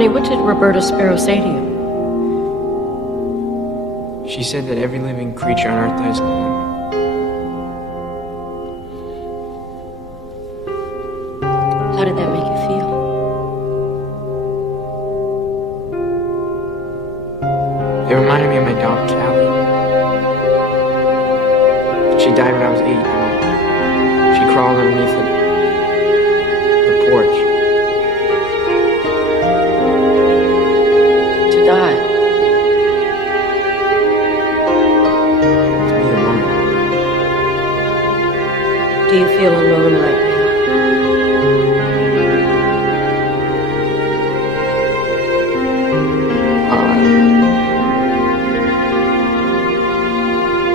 Honey, what did Roberta Sparrow say to you? She said that every living creature on Earth dies alone. How did that make you feel? It reminded me of my dog, Callie. She died when I was 8, you know. She crawled underneath the porch. To die? To be alone. Do you feel alone right now?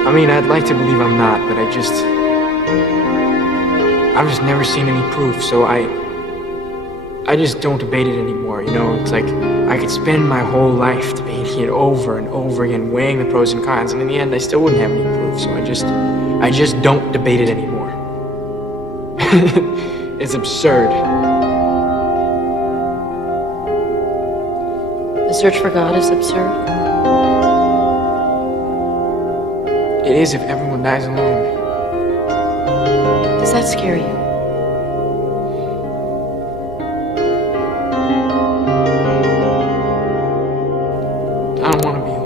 I mean, I'd like to believe I'm not, but I've just never seen any proof, so I just don't debate it anymore, you know? It's like, I could spend my whole life debating it over and over again, weighing the pros and cons, and in the end, I still wouldn't have any proof, so I just don't debate it anymore. It's absurd. The search for God is absurd. It is if everyone dies alone. Does that scare you? I don't want to be alone.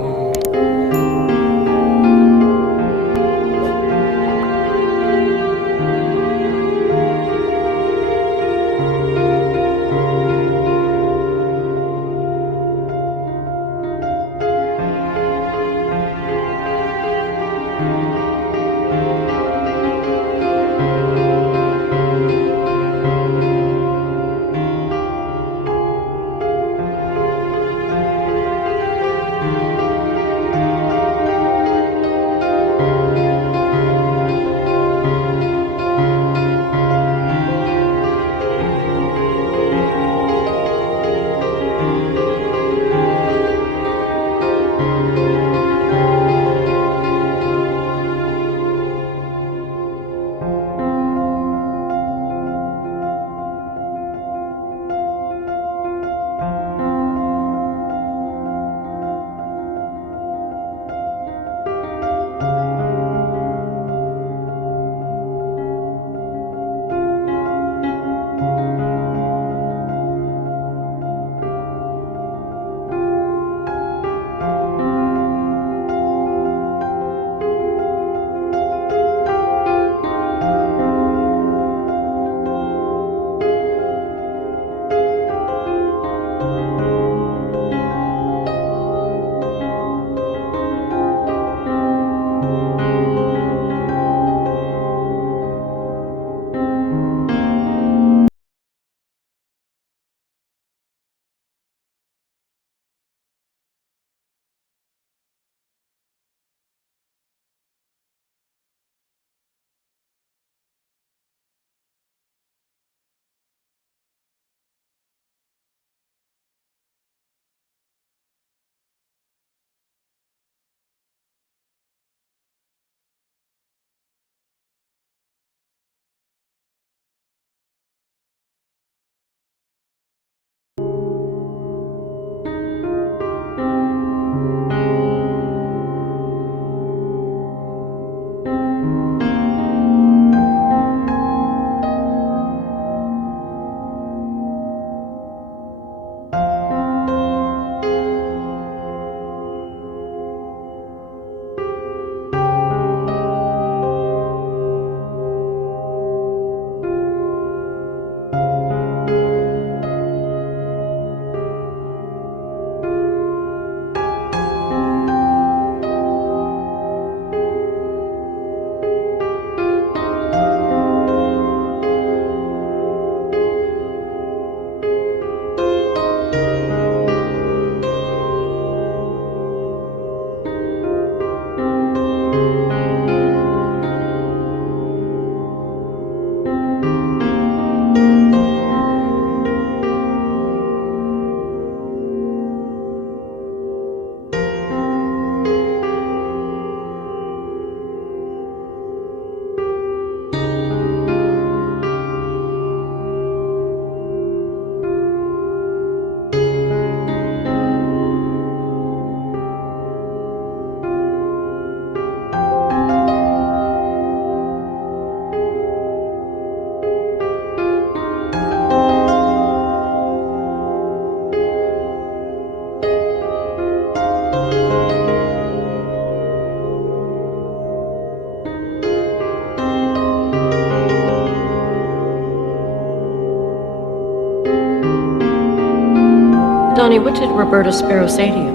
Honey, what did Roberta Sparrow say to you?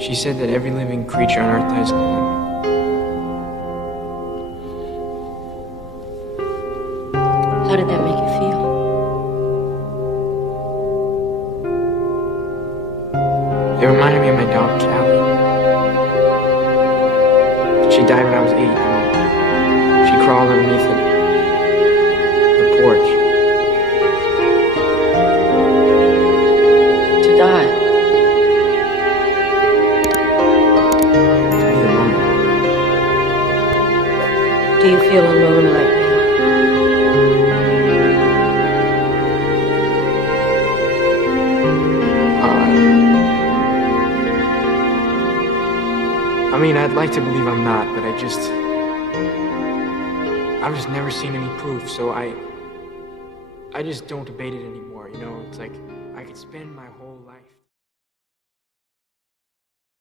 She said that every living creature on Earth has one. How did that make you feel? It reminded me of my dog, Callie. She died when I was 8. She crawled underneath the porch. To die. To be alone. Do you feel alone right now? I mean, I'd like to believe I'm not, but I've just never seen any proof, so I just don't debate it anymore, you know? It's like, I could spend my whole